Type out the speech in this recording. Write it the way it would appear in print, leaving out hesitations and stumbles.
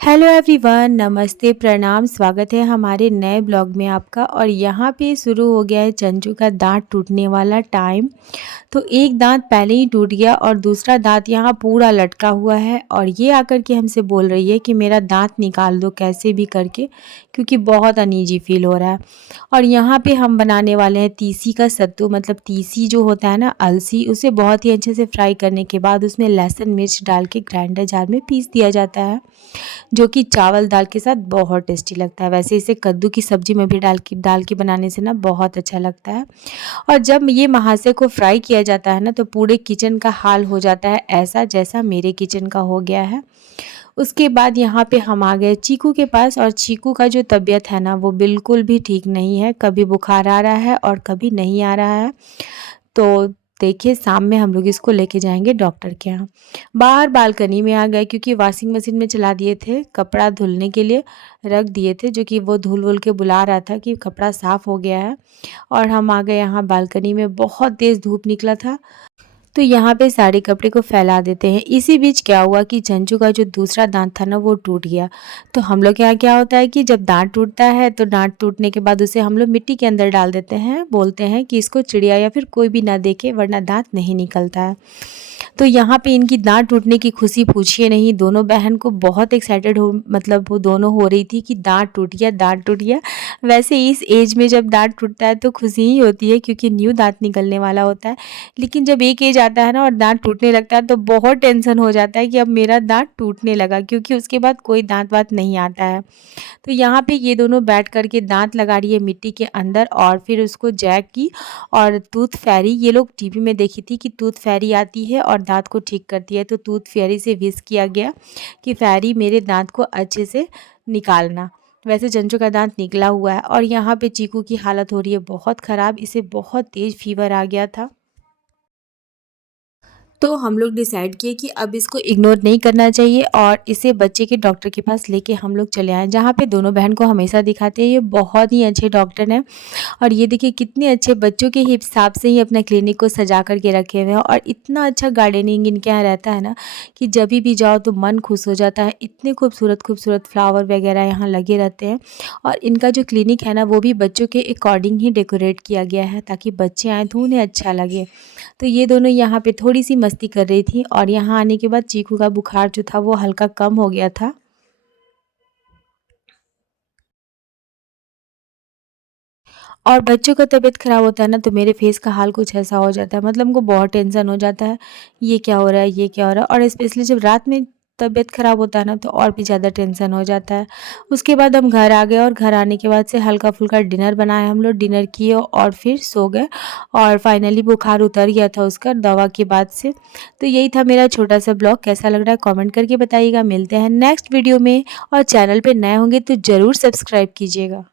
Hello everyone, नमस्ते, प्रणाम। स्वागत है हमारे नए ब्लॉग में आपका। और यहाँ पे शुरू हो गया है चंचू का दांत टूटने वाला टाइम। तो एक दांत पहले ही टूट गया और दूसरा दांत यहाँ पूरा लटका हुआ है और ये आकर के हमसे बोल रही है कि मेरा दांत निकाल दो कैसे भी करके, क्योंकि बहुत अनईजी फील हो रहा है। और यहाँ पे हम बनाने वाले हैं तीसी का सत्तू। मतलब तीसी जो होता है ना, अलसी, उसे बहुत ही अच्छे से फ्राई करने के बाद उसमें लहसुन मिर्च डाल के ग्राइंडर जार में पीस दिया जाता है, जो कि चावल दाल के साथ बहुत टेस्टी लगता है। वैसे इसे कद्दू की सब्ज़ी में भी डाल के बनाने से ना बहुत अच्छा लगता है। और जब ये महासे को फ्राई किया जाता है ना, तो पूरे किचन का हाल हो जाता है ऐसा जैसा मेरे किचन का हो गया है। उसके बाद यहाँ पे हम आ गए चीकू के पास, और चीकू का जो तबीयत है ना, वो बिल्कुल भी ठीक नहीं है। कभी बुखार आ रहा है और कभी नहीं आ रहा है। तो देखिए, शाम में हम लोग इसको लेके जाएंगे डॉक्टर के यहाँ। बाहर बालकनी में आ गए, क्योंकि वॉशिंग मशीन में चला दिए थे, कपड़ा धुलने के लिए रख दिए थे, जो कि वो धुल वुल के बुला रहा था कि कपड़ा साफ़ हो गया है। और हम आ गए यहाँ बालकनी में। बहुत तेज़ धूप निकला था, तो यहाँ पे सारे कपड़े को फैला देते हैं। इसी बीच क्या हुआ कि चंचू का जो दूसरा दांत था ना, वो टूट गया। तो हम लोग के यहाँ क्या होता है कि जब दांत टूटता है तो दांत टूटने के बाद उसे हम लोग मिट्टी के अंदर डाल देते हैं। बोलते हैं कि इसको चिड़िया या फिर कोई भी ना देखे, वरना दांत नहीं निकलता है। तो यहाँ पे इनकी दांत टूटने की खुशी पूछिए नहीं। दोनों बहन को बहुत एक्साइटेड हो, मतलब वो दोनों हो रही थी कि दांत टूट गया, दांत टूट गया। वैसे इस एज में जब दांत टूटता है तो खुशी ही होती है, क्योंकि न्यू दांत निकलने वाला होता है। लेकिन जब एक एज आता है ना और दांत टूटने लगता है, तो बहुत टेंशन हो जाता है कि अब मेरा दांत टूटने लगा, क्योंकि उसके बाद कोई दांत वात नहीं आता है। तो यहाँ पे ये दोनों बैठ कर के दांत लगा रही है मिट्टी के अंदर, और फिर उसको जैक की और टूथ फेयरी, ये लोग टीवी में देखी थी कि टूथ फेयरी आती है और दांत को ठीक करती है। तो टूथ फेयरी से विश किया गया कि फेयरी मेरे दांत को अच्छे से निकालना। वैसे चंचू का दांत निकला हुआ है। और यहाँ पे चीकू की हालत हो रही है बहुत ख़राब। इसे बहुत तेज़ फीवर आ गया था। तो हम लोग डिसाइड किए कि अब इसको इग्नोर नहीं करना चाहिए और इसे बच्चे के डॉक्टर के पास लेके हम लोग चले आए, जहाँ पे दोनों बहन को हमेशा दिखाते हैं। ये बहुत ही अच्छे डॉक्टर हैं। और ये देखिए कितने अच्छे बच्चों के हिसाब से ही अपना क्लिनिक को सजा करके रखे हुए हैं। और इतना अच्छा गार्डनिंग इनके यहाँ रहता है ना, कि जब भी जाओ तो मन खुश हो जाता है। इतने खूबसूरत खूबसूरत फ्लावर वगैरह यहाँ लगे रहते हैं। और इनका जो क्लिनिक है ना, वो भी बच्चों के अकॉर्डिंग ही डेकोरेट किया गया है, ताकि बच्चे आएँ तो उन्हें अच्छा लगे। तो ये दोनों यहाँ पे थोड़ी सी मस्ती कर रही थी। और यहाँ आने के बाद चीकू का बुखार जो था वो हल्का कम हो गया था। और बच्चों का तबीयत ख़राब होता है ना, तो मेरे फेस का हाल कुछ ऐसा हो जाता है। मतलब हमको बहुत टेंशन हो जाता है, ये क्या हो रहा है, ये क्या हो रहा है। और स्पेशली जब रात में तबीयत ख़राब होता है ना, तो और भी ज़्यादा टेंशन हो जाता है। उसके बाद हम घर आ गए, और घर आने के बाद से हल्का फुल्का डिनर बनाया। हम लोग डिनर किए और फिर सो गए। और फाइनली बुखार उतर गया था उसका दवा के बाद से। तो यही था मेरा छोटा सा ब्लॉग। कैसा लग रहा है कमेंट करके बताइएगा। मिलते हैं नेक्स्ट वीडियो में। और चैनल पे नए होंगे तो ज़रूर सब्सक्राइब कीजिएगा।